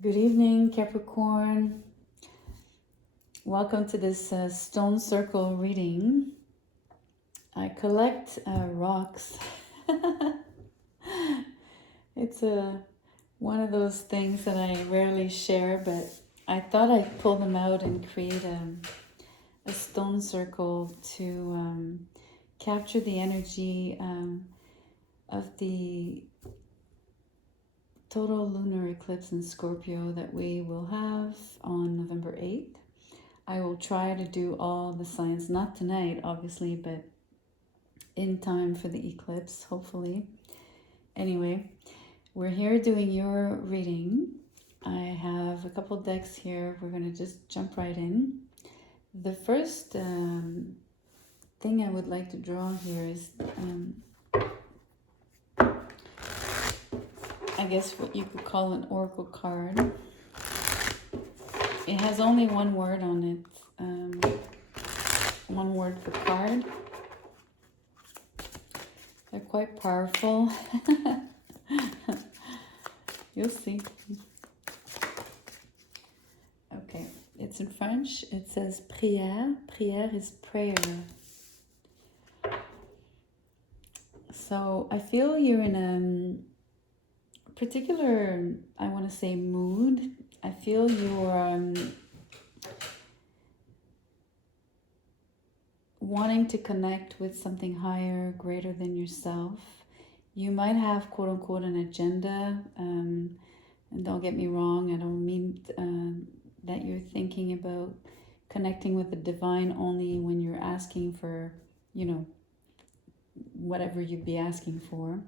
Good evening, Capricorn. Welcome to this stone circle reading. I collect rocks. It's one of those things that I rarely share, but I thought I'd pull them out and create a stone circle to capture the energy of the total lunar eclipse in Scorpio that we will have on November 8th. I will try to do all the signs, not tonight, obviously, but in time for the eclipse, hopefully. Anyway, we're here doing your reading. I have a couple decks here. We're going to just jump right in. The first thing I would like to draw here is, I guess what you could call an oracle card. It has only one word on it, one word per card. They're quite powerful. You'll see. Okay, it's in French. It says prière. Prière is prayer. So I feel you're in a particular, I want to say, mood. I feel you're wanting to connect with something higher, greater than yourself. You might have, quote unquote, an agenda. And don't get me wrong, I don't mean that you're thinking about connecting with the divine only when you're asking for, whatever you'd be asking for.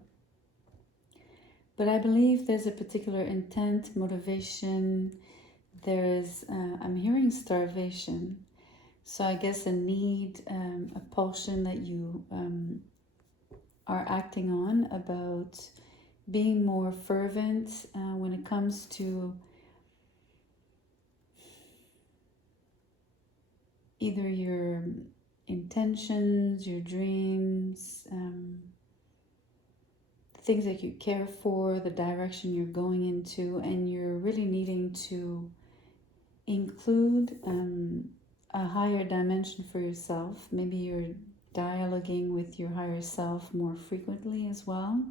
But I believe there's a particular intent, motivation. There's, I'm hearing starvation. So I guess a need, a pulsion that you are acting on about being more fervent when it comes to either your intentions, your dreams, things that you care for, the direction you're going into, and you're really needing to include a higher dimension for yourself. Maybe you're dialoguing with your higher self more frequently as well.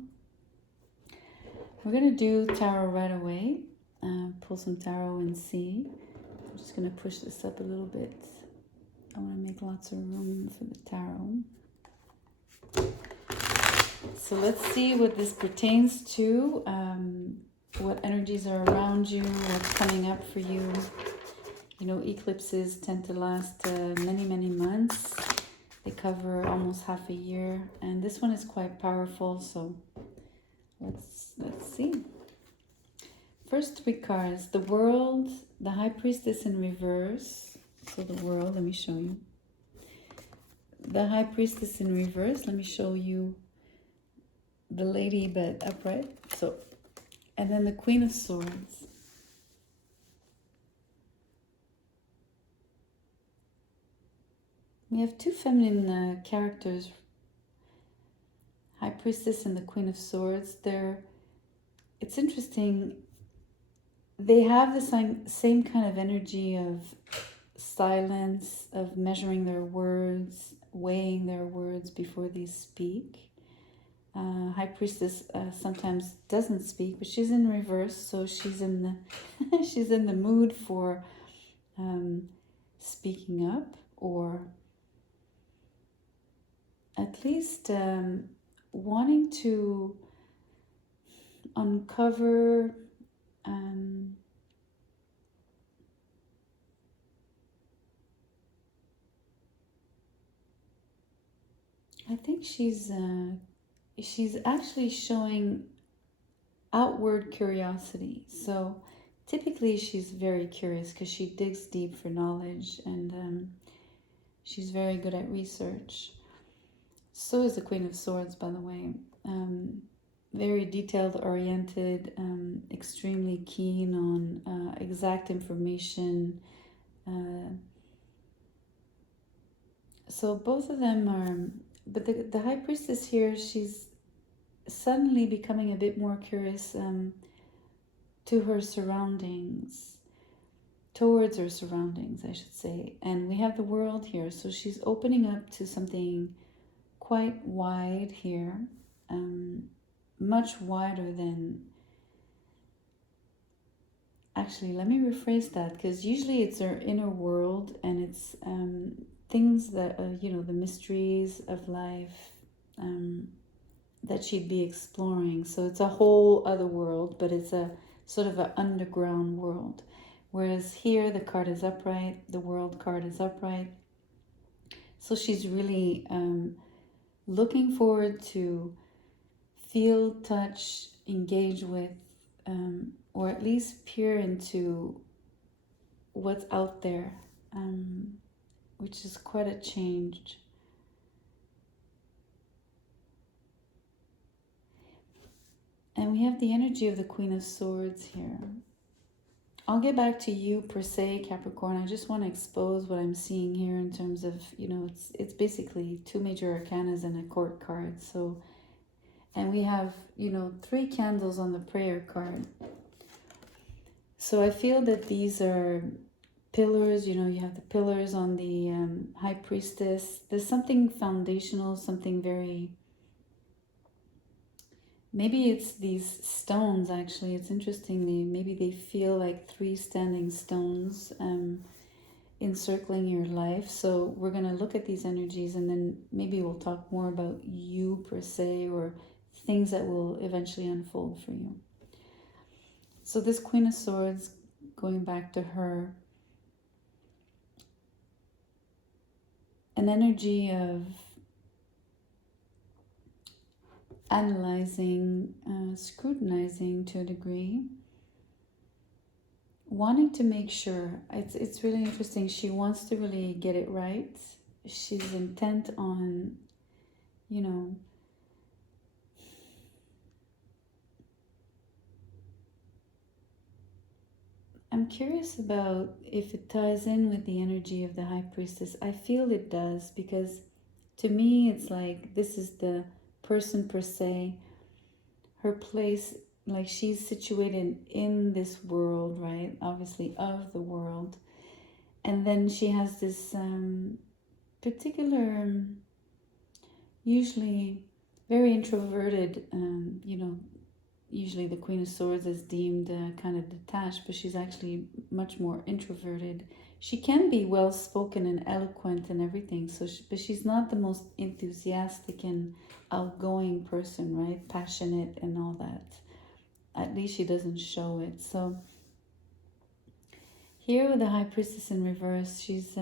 We're going to do tarot right away. Pull some tarot and see. I'm just going to push this up a little bit. I want to make lots of room for the tarot. So let's see what this pertains to, what energies are around you, what's coming up for you. You know, eclipses tend to last many, many months. They cover almost half a year, and this one is quite powerful, so let's see. First three cards, the World, the High Priestess in reverse. So the World, let me show you. The High Priestess in reverse, let me show you the Lady but upright. So, and then the Queen of Swords. We have two feminine characters, High Priestess and the Queen of Swords. It's interesting, they have the same kind of energy of silence, of measuring their words, weighing their words before they speak. High Priestess sometimes doesn't speak, but she's in reverse, so she's in the she's in the mood for speaking up, or at least wanting to uncover I think she's actually showing outward curiosity. So typically she's very curious because she digs deep for knowledge, and she's very good at research. So is the Queen of Swords, by the way. Very detailed oriented, extremely keen on exact information. So both of them are, but the High Priestess here, she's suddenly becoming a bit more curious to her surroundings, towards her surroundings, I should say. And we have the world here, so she's opening up to something quite wide here, much wider than... Actually, let me rephrase that, because usually it's her inner world, and it's things that, the mysteries of life that she'd be exploring. So it's a whole other world, but it's a sort of an underground world. Whereas here, the card is upright, the world card is upright. So she's really looking forward to feel, touch, engage with, or at least peer into what's out there, which is quite a change. And we have the energy of the Queen of Swords here. I'll get back to you per se, Capricorn. I just want to expose what I'm seeing here in terms of, it's basically 2 major arcanas and a court card. So, and we have, 3 candles on the prayer card. So I feel that these are pillars, you have the pillars on the High Priestess. There's something foundational, something very... Maybe it's these stones, actually. It's interesting. Maybe they feel like 3 standing stones encircling your life. So we're going to look at these energies, and then maybe we'll talk more about you per se, or things that will eventually unfold for you. So this Queen of Swords, going back to her, an energy of analyzing, scrutinizing to a degree, wanting to make sure. It's really interesting. She wants to really get it right. She's intent on, I'm curious about if it ties in with the energy of the High Priestess. I feel it does, because to me it's like this is the person per se, her place, like she's situated in this world, right? Obviously of the world. And then she has this particular, usually very introverted, usually the Queen of Swords is deemed kind of detached, but she's actually much more introverted. She can be well-spoken and eloquent and everything, but she's not the most enthusiastic and outgoing person, right? Passionate and all that. At least she doesn't show it. So here with the High Priestess in reverse, she's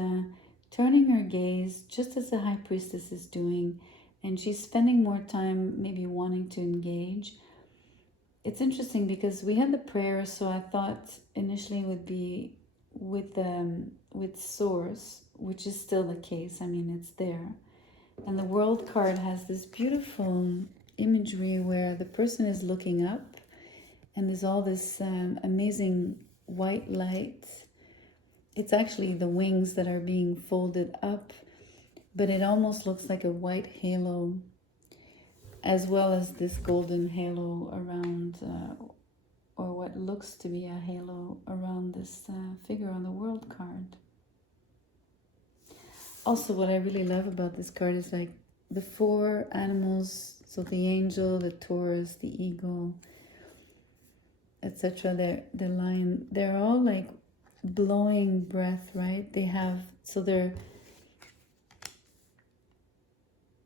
turning her gaze just as the High Priestess is doing, and she's spending more time maybe wanting to engage. It's interesting because we had the prayer, so I thought initially it would be with Source, which is still the case. I mean, it's there. And the World card has this beautiful imagery where the person is looking up, and there's all this amazing white light. It's actually the wings that are being folded up, but it almost looks like a white halo, as well as this golden halo around, or what looks to be a halo around this figure on the World card. Also, what I really love about this card is like the 4 animals, so the angel, the Taurus, the eagle, etc., the lion, they're all like blowing breath, right? They have, so they're,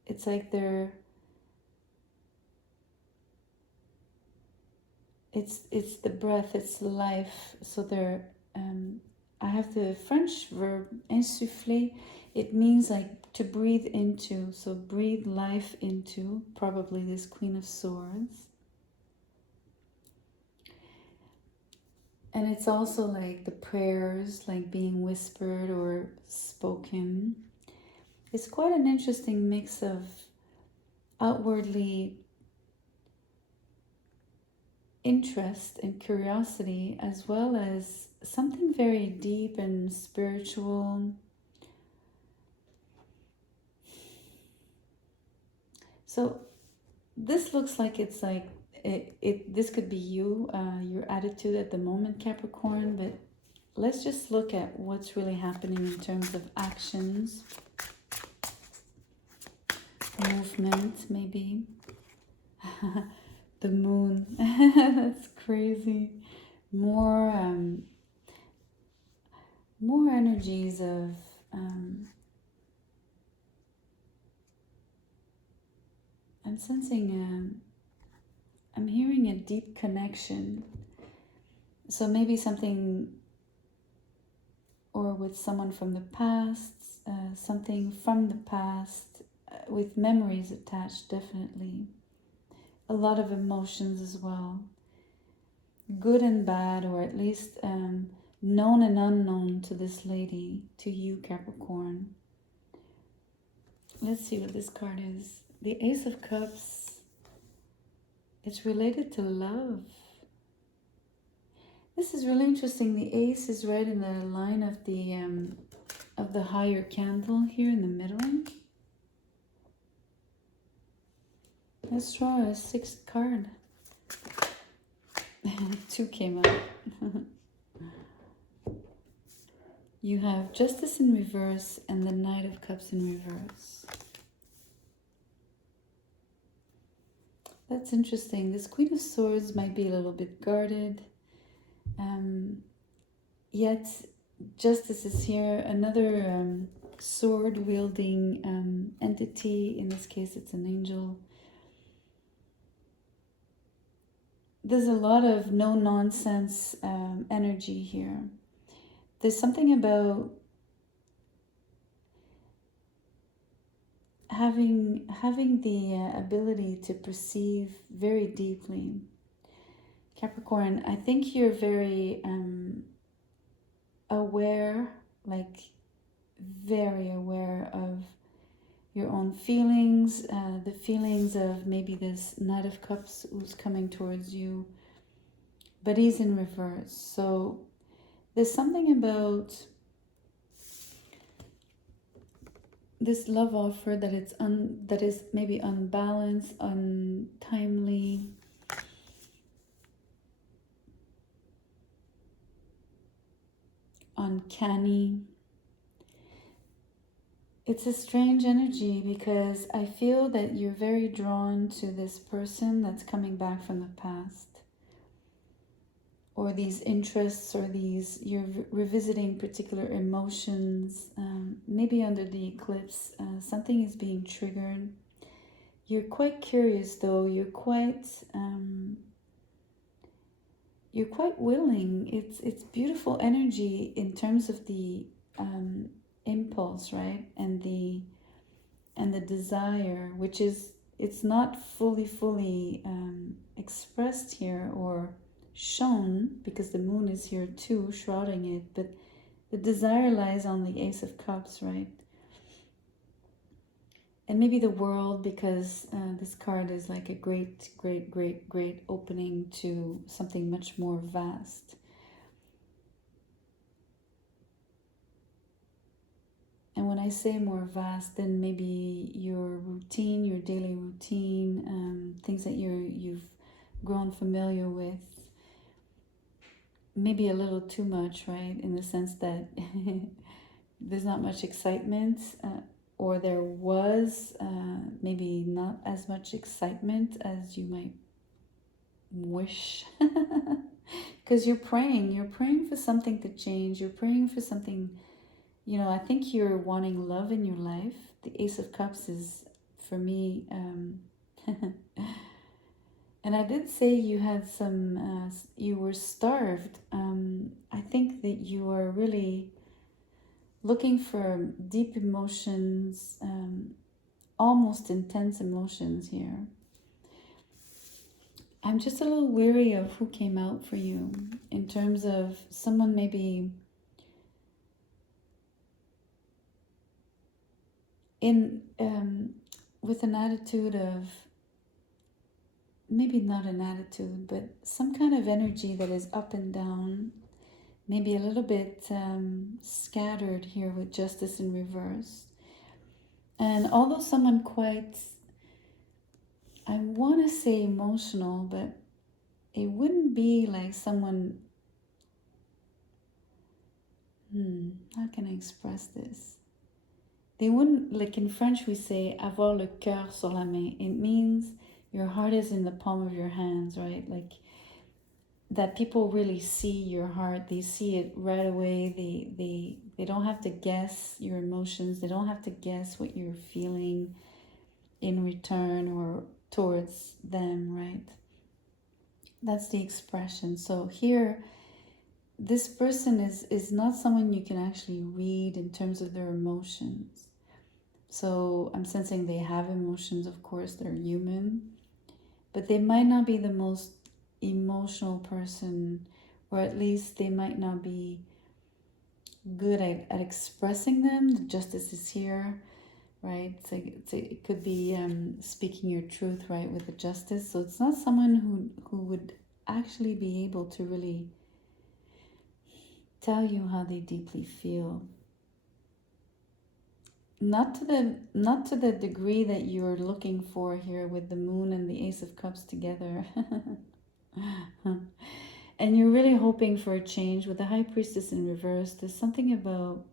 it's like they're, it's the breath, it's the life. So they're, I have the French verb insuffler. It means like to breathe into. So breathe life into, probably this Queen of Swords. And it's also like the prayers, like being whispered or spoken. It's quite an interesting mix of outwardly interest and curiosity, as well as something very deep and spiritual. So this looks like it's like This could be you, your attitude at the moment, Capricorn, but let's just look at what's really happening in terms of actions, movement, maybe. The moon. That's crazy. More energies of I'm sensing I'm hearing a deep connection. So maybe something, or with someone from the past, something from the past, with memories attached, definitely. A lot of emotions as well. Good and bad, or at least known and unknown to this lady, to you, Capricorn. Let's see what this card is. The Ace of Cups. It's related to love. This is really interesting. The ace is right in the line of the higher candle here in the middle. Let's draw a sixth card. Two came out. You have Justice in reverse and the Knight of Cups in reverse. That's interesting. This Queen of Swords might be a little bit guarded. Yet Justice is here, another sword-wielding entity. In this case, it's an angel. There's a lot of no-nonsense energy here. There's something about having the ability to perceive very deeply. Capricorn, I think you're very aware, like very aware of your own feelings, the feelings of maybe this Knight of Cups who's coming towards you, but he's in reverse. So there's something about this love offer that that is maybe unbalanced, untimely. Uncanny. It's a strange energy because I feel that you're very drawn to this person that's coming back from the past, or these interests, or you're revisiting particular emotions. Maybe under the eclipse, something is being triggered. You're quite curious though, you're quite willing. It's beautiful energy in terms of the impulse, right? And the desire, which is, it's not fully expressed here or shown because the moon is here too, shrouding it, but the desire lies on the Ace of Cups, right? And maybe the world, because this card is like a great opening to something much more vast. And when I say more vast, then maybe your routine, your daily routine, things that you've grown familiar with, maybe a little too much, right? In the sense that there's not much excitement, or there was maybe not as much excitement as you might wish. Because you're praying for something to change. You're praying for something, you know, I think you're wanting love in your life. The Ace of Cups is, for me, and I did say you had some, you were starved. I think that you are really looking for deep emotions, almost intense emotions here. I'm just a little weary of who came out for you, in terms of someone maybe with an attitude of, maybe not an attitude, but some kind of energy that is up and down, maybe a little bit scattered here with Justice in reverse. And although someone quite, I want to say emotional, but it wouldn't be like someone, how can I express this? They wouldn't, like in French we say avoir le cœur sur la main. It means your heart is in the palm of your hands, right? Like that people really see your heart. They see it right away. They don't have to guess your emotions. They don't have to guess what you're feeling in return or towards them, right? That's the expression. So here, this person is not someone you can actually read in terms of their emotions. So I'm sensing they have emotions, of course, they're human, but they might not be the most emotional person, or at least they might not be good at expressing them. The justice is here, right? It could be speaking your truth, right, with the justice. So it's not someone who would actually be able to really tell you how they deeply feel. Not to the degree that you're looking for here with the moon and the Ace of Cups together. And you're really hoping for a change with the High Priestess in reverse. There's something about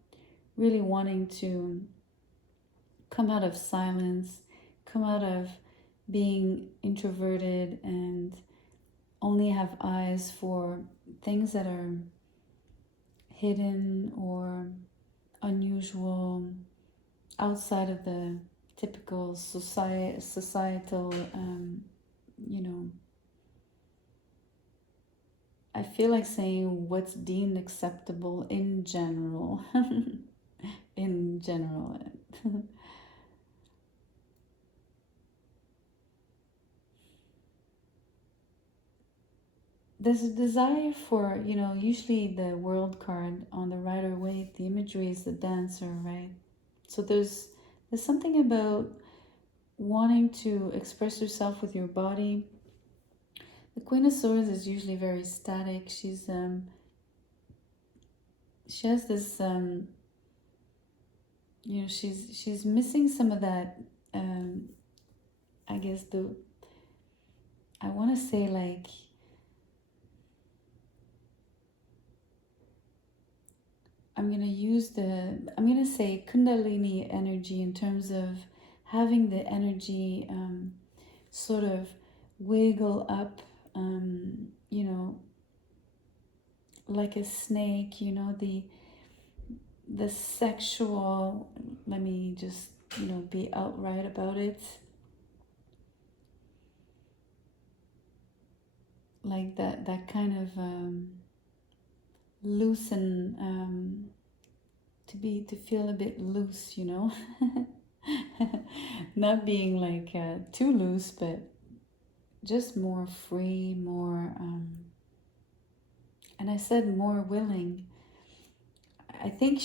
really wanting to come out of silence, come out of being introverted and only have eyes for things that are hidden or unusual, outside of the typical societal, I feel like saying what's deemed acceptable in general. In general. There's a desire for, usually the world card on the Rider Waite, the imagery is the dancer, right? So there's something about wanting to express yourself with your body. The Queen of Swords is usually very static. She has this she's missing some of that, I guess I want to say, like, I'm going to say Kundalini energy, in terms of having the energy sort of wiggle up, like a snake, the sexual, let me just, be outright about it. Like that kind of loosen, to feel a bit loose, not being like too loose, but just more free, more and I said more willing. I think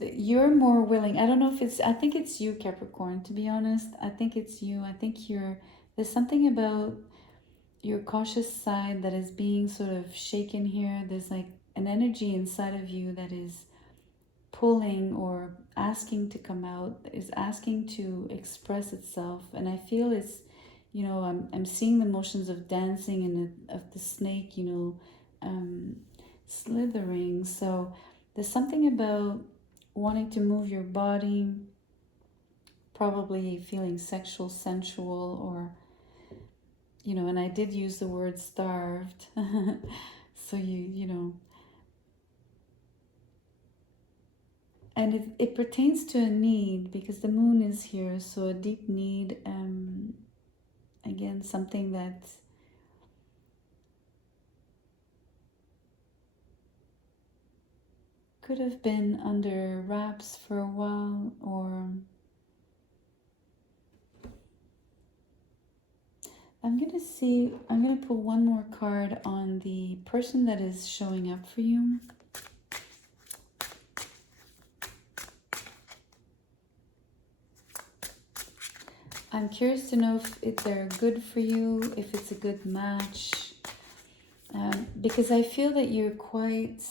you're more willing. I don't know if I think it's you, Capricorn, to be honest. I think it's you. I think there's something about your cautious side that is being sort of shaken here. There's like an energy inside of you that is pulling or asking to come out, is asking to express itself. And I feel it's, I'm seeing the motions of dancing and of the snake, slithering. So there's something about wanting to move your body, probably feeling sexual, sensual, or, and I did use the word starved. So and it pertains to a need, because the moon is here. So a deep need, again, something that could have been under wraps for a while, or I'm going to pull one more card on the person that is showing up for you. I'm curious to know if they're good for you, if it's a good match, because I feel that you're quite,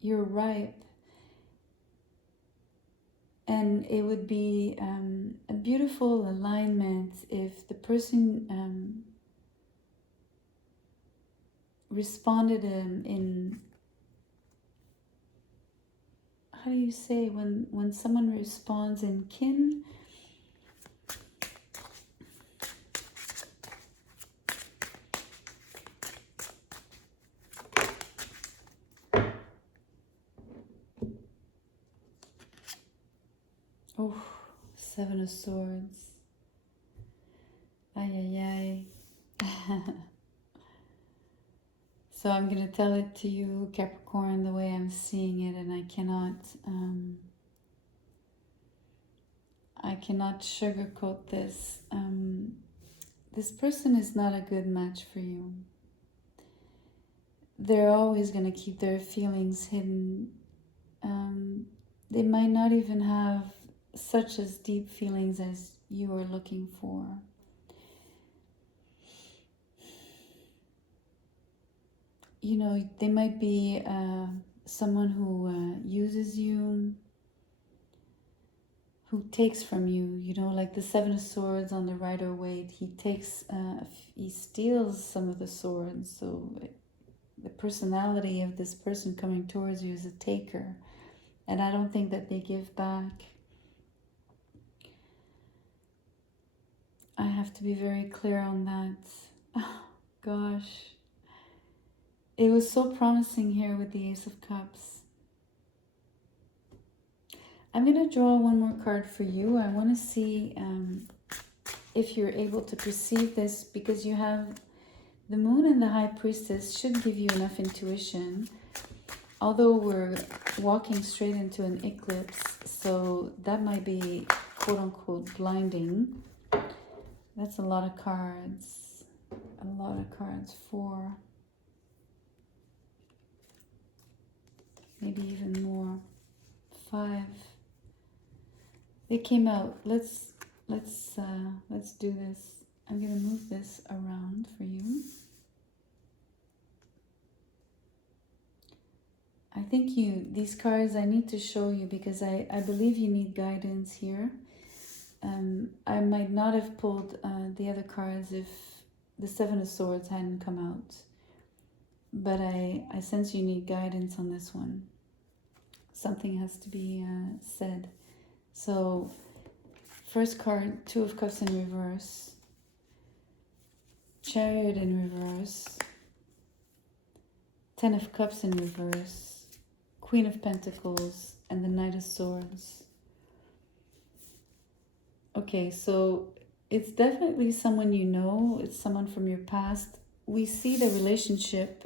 you're ripe. And it would be a beautiful alignment if the person responded in how do you say when someone responds in kin? Oh, Seven of Swords. Ay, ay, ay. So I'm going to tell it to you, Capricorn, the way I'm seeing it, and I cannot sugarcoat this. This person is not a good match for you. They're always going to keep their feelings hidden. They might not even have such as deep feelings as you are looking for. You know, they might be someone who uses you, who takes from you, you know, like the Seven of Swords on the Rider-Waite. He takes, he steals some of the swords. So the personality of this person coming towards you is a taker. And I don't think that they give back. I have to be very clear on that. Oh, gosh. It was so promising here with the Ace of Cups. I'm going to draw one more card for you. I want to see if you're able to perceive this, because you have the Moon and the High Priestess should give you enough intuition. Although we're walking straight into an eclipse, so that might be quote-unquote blinding. That's a lot of cards. A lot of cards. 4. Maybe even more. 5. They came out. Let's do this. I'm gonna move this around for you. I think these cards I need to show you because I believe you need guidance here. I might not have pulled the other cards if the Seven of Swords hadn't come out. But I sense you need guidance on this one. Something has to be said. So, first card, Two of Cups in reverse. Chariot in reverse. 10 of Cups in reverse. Queen of Pentacles and the Knight of Swords. Okay, so it's definitely someone you know. It's someone from your past. We see the relationship.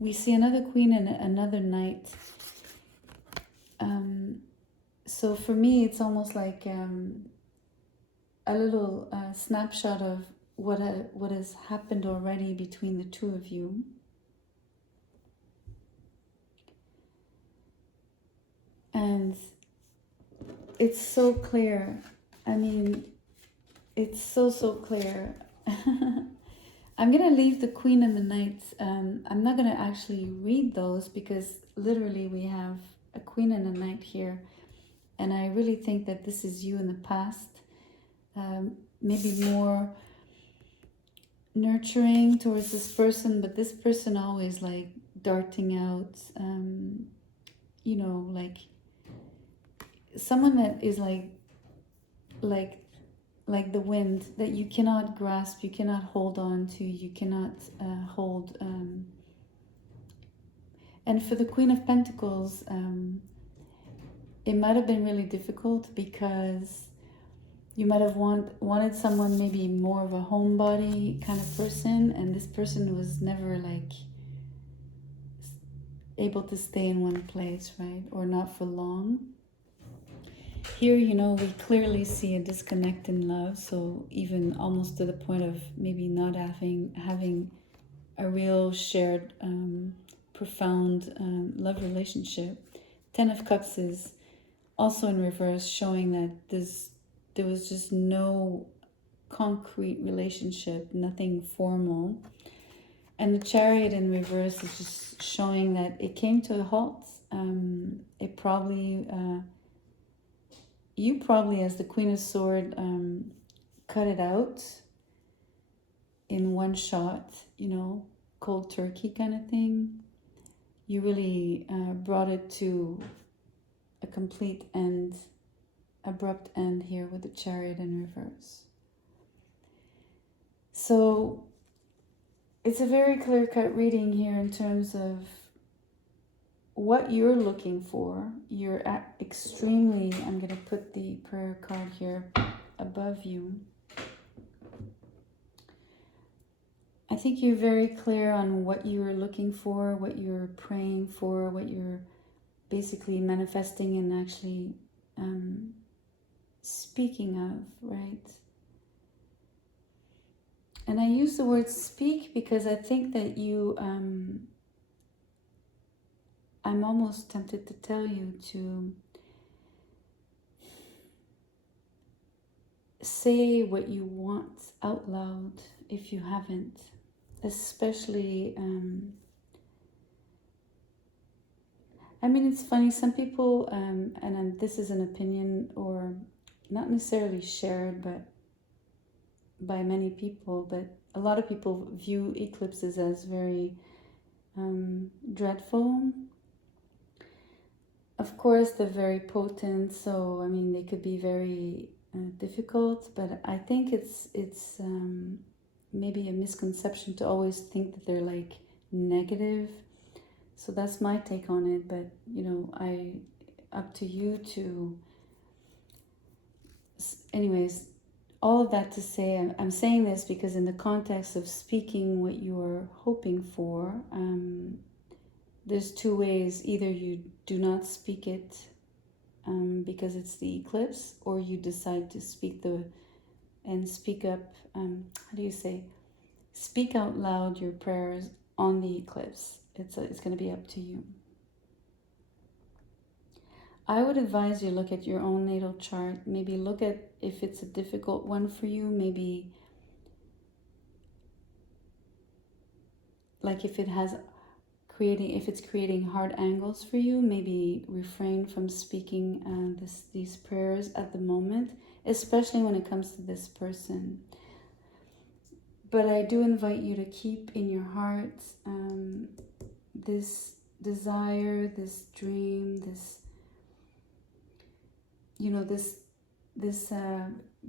We see another queen and another knight. So for me, it's almost like a little snapshot of what has happened already between the two of you. And it's so clear. I mean, it's so clear. I'm going to leave the Queen and the Knight. I'm not going to actually read those because literally we have a Queen and a Knight here. And I really think that this is you in the past. Maybe more nurturing towards this person, but this person always like darting out, you know, like someone that is like the wind that you cannot grasp, you cannot hold on to, you cannot hold. And for the Queen of Pentacles, it might have been really difficult because you might have wanted someone maybe more of a homebody kind of person, and this person was never like able to stay in one place, right? Or not for long. Here, you know, we clearly see a disconnect in love, so even almost to the point of maybe not having a real shared, profound love relationship. 10 of Cups is also in reverse, showing that there was just no concrete relationship, nothing formal. And the Chariot in reverse is just showing that it came to a halt. It probably you probably, as the Queen of Swords, cut it out in one shot, you know, cold turkey kind of thing. You really brought it to a complete end, abrupt end here with the Chariot in reverse. So it's a very clear-cut reading here in terms of what you're looking for. You're extremely, I'm going to put the prayer card here above you. I think you're very clear on what you're looking for, what you're praying for, what you're basically manifesting and actually speaking of, right? And I use the word speak because I think that you, I'm almost tempted to tell you to say what you want out loud if you haven't, especially, I mean, it's funny, some people, and this is an opinion or not necessarily shared, but by many people, but a lot of people view eclipses as very dreadful. Of course, they're very potent, so I mean, they could be very difficult, but I think it's maybe a misconception to always think that they're like negative. So that's my take on it, but you know, up to you to, anyways, all of that to say, I'm saying this because in the context of speaking what you're hoping for, there's two ways. Either you do not speak it because it's the eclipse, or you decide to speak up, how do you say, speak out loud your prayers on the eclipse. It's going to be up to you. I would advise you look at your own natal chart. Maybe look at if it's a difficult one for you. Maybe like if it's creating hard angles for you, maybe refrain from speaking these prayers at the moment, especially when it comes to this person. But I do invite you to keep in your heart this desire, this dream, this, you know, this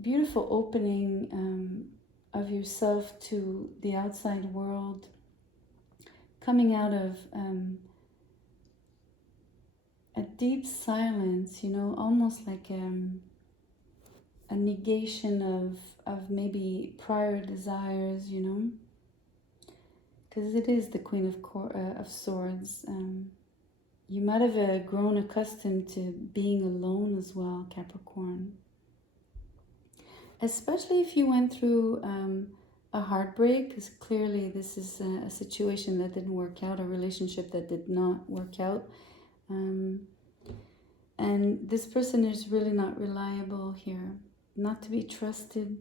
beautiful opening of yourself to the outside world, coming out of a deep silence, you know, almost like a negation of maybe prior desires, you know, because it is the Queen of Swords. You might have grown accustomed to being alone as well, Capricorn. Especially if you went through a heartbreak, because clearly this is a situation that didn't work out, a relationship that did not work out. And this person is really not reliable here, not to be trusted,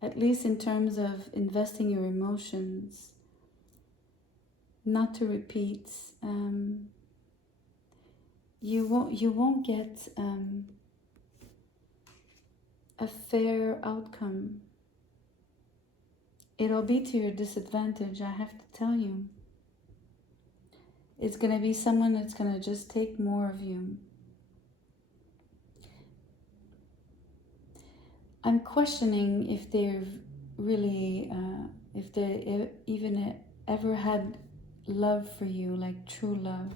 at least in terms of investing your emotions, not to repeat. You won't get a fair outcome. It'll be to your disadvantage, I have to tell you. It's going to be someone that's going to just take more of you. I'm questioning if they've really, if they even ever had love for you, like true love.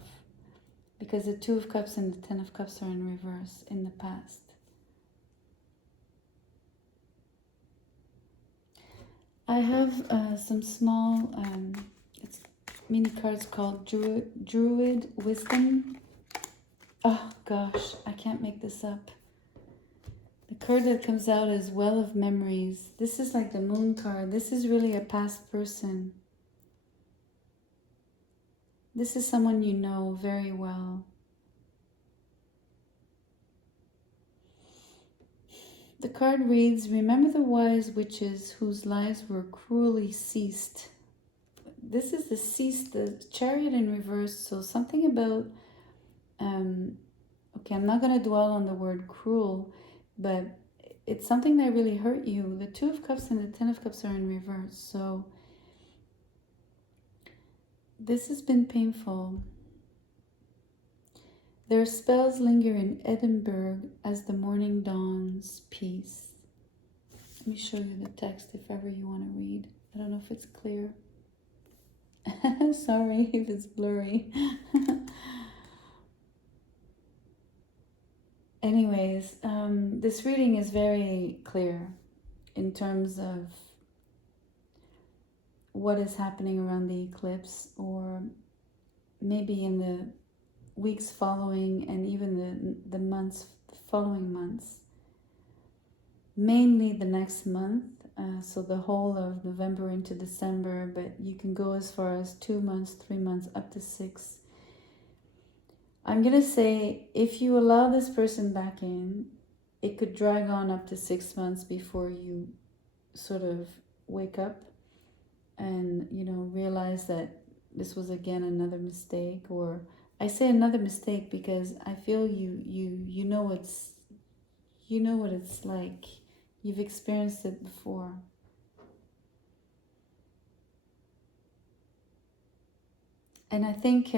Because the Two of Cups and the Ten of Cups are in reverse in the past. I have some small mini cards called Druid Wisdom. Oh gosh, I can't make this up. The card that comes out is Well of Memories. This is like the Moon card. This is really a past person. This is someone you know very well. The card reads, remember the wise witches whose lives were cruelly seized. This is the Chariot in reverse, so something about, okay, I'm not going to dwell on the word cruel, but it's something that really hurt you. The Two of Cups and the Ten of Cups are in reverse, so this has been painful. Their spells linger in Edinburgh as the morning dawns. Peace. Let me show you the text if ever you want to read. I don't know if it's clear. Sorry if it's blurry. Anyways, this reading is very clear in terms of what is happening around the eclipse, or maybe in the weeks following and even the months, following months. Mainly the next month, so the whole of November into December, but you can go as far as 2 months, 3 months, up to 6. I'm going to say if you allow this person back in, it could drag on up to 6 months before you sort of wake up and, you know, realize that this was again another mistake. Or I say another mistake because I feel you know what it's like. You've experienced it before. And I think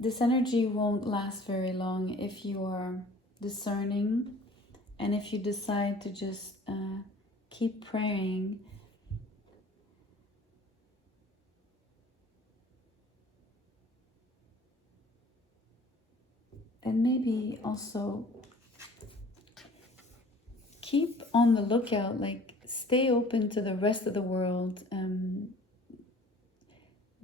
this energy won't last very long if you are discerning, and if you decide to just keep praying. And maybe also keep on the lookout, like stay open to the rest of the world.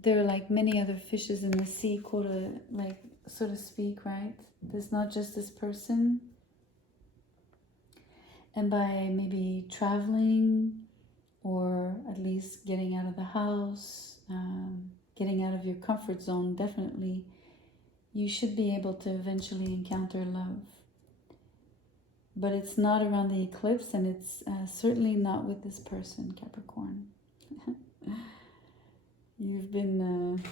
There are like many other fishes in the sea, quote, like, so to speak, right? There's not just this person. And by maybe traveling, or at least getting out of the house, getting out of your comfort zone, definitely, you should be able to eventually encounter love. But it's not around the eclipse, and it's certainly not with this person, Capricorn. You've been,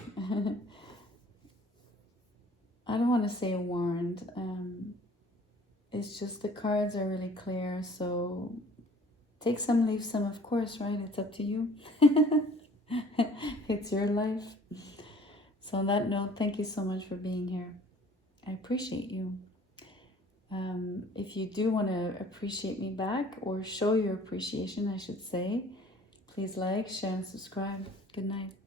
I don't want to say warned. It's just the cards are really clear. So take some, leave some, of course, right? It's up to you. It's your life. So on that note, thank you so much for being here. I appreciate you. If you do want to appreciate me back, or show your appreciation, I should say, please like, share, and subscribe. Good night.